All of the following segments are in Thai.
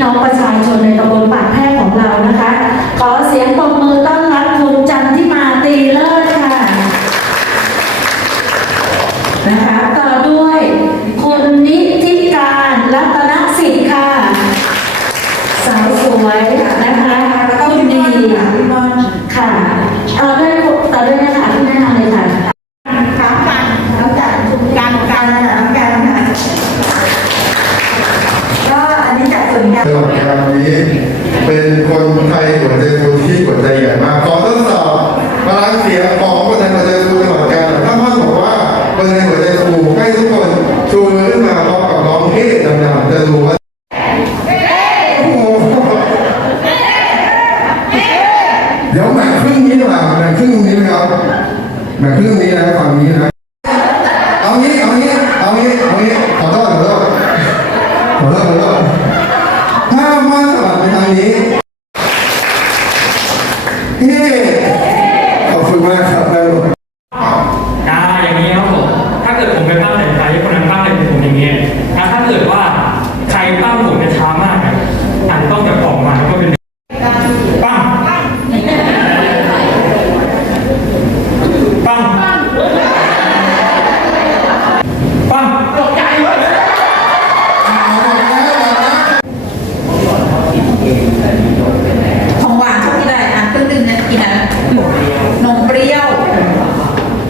น้องประชาชน ดการนี้ เป็นคนไทยหัวใจฟูที่หัวใจใหญ่มากขอทดสอบพลังเสียงของคนไทยหัวใจฟูตลอดการถ้าพ่อบอกว่าคนไทยหัวใจฟูให้ทุกคนชูมือขึ้นมาพร้อมกับร้องเฮ้ดังๆจะรู้ว่าโอ้โหเดี๋ยวแบ่งครึ่งนี้ดีกว่าแบ่งครึ่งนี้นะครับแบ่งครึ่งนี้นะฝั่งนี้นะเอางี้เอางี้เอางี้เอางี้ขอโทษขอโทษขอโทษขอโทษ เฮ้ขอบคุณมากครับท่าน อ่าอย่างนี้ครับผม ถ้าเกิดผมไปปั้มแต่ใครคนนั้นปั้มแต่ผมอย่างนี้แล้วถ้าเกิดว่าใครปั้มผมจะช้ามากอะอันต้องจะออกมาก็เป็นปั้มปั้มปั้มตกใจเลย ของหวานชอบกินอะไรอะเครื่องดื่มเนี่ยกิ นมเปรี้ยว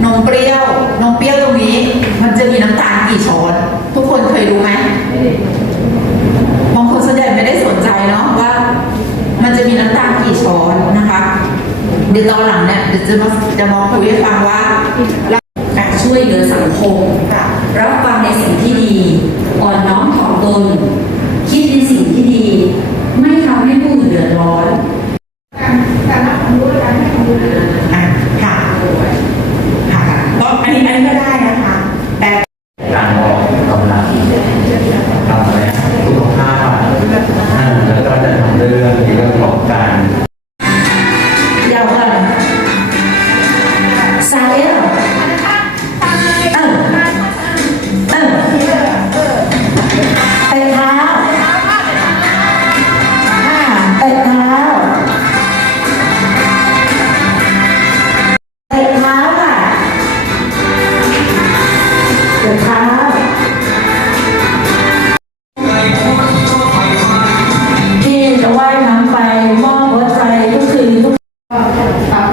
นมเปรี้ยว นมเปรี้ยวตรงนี้ มันจะมีน้ำตาลกี่ช้อน ทุกคนเคยรู้ไหมบางคนส่วนใหญ่ไม่ได้สนใจเนาะว่า มันจะมีน้ำตาลกี่ช้อนนะคะ เดี๋ยวตอนหลังเนี่ยเดี๋ยวจะมาจะมาคุยให้ฟังว่าการช่วยเหลือสังคมรับฟังในสิ่งที่ดี อ่อนน้อมถ่อมตน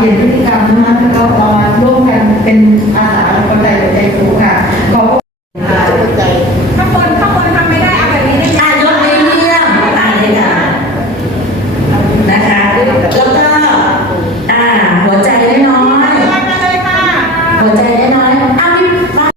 ียนพฤติกรรมนะคะแล้วก็ร่วมกันเป็นอาสาคนใจใจสูงค่ะขอบคุณค่ะ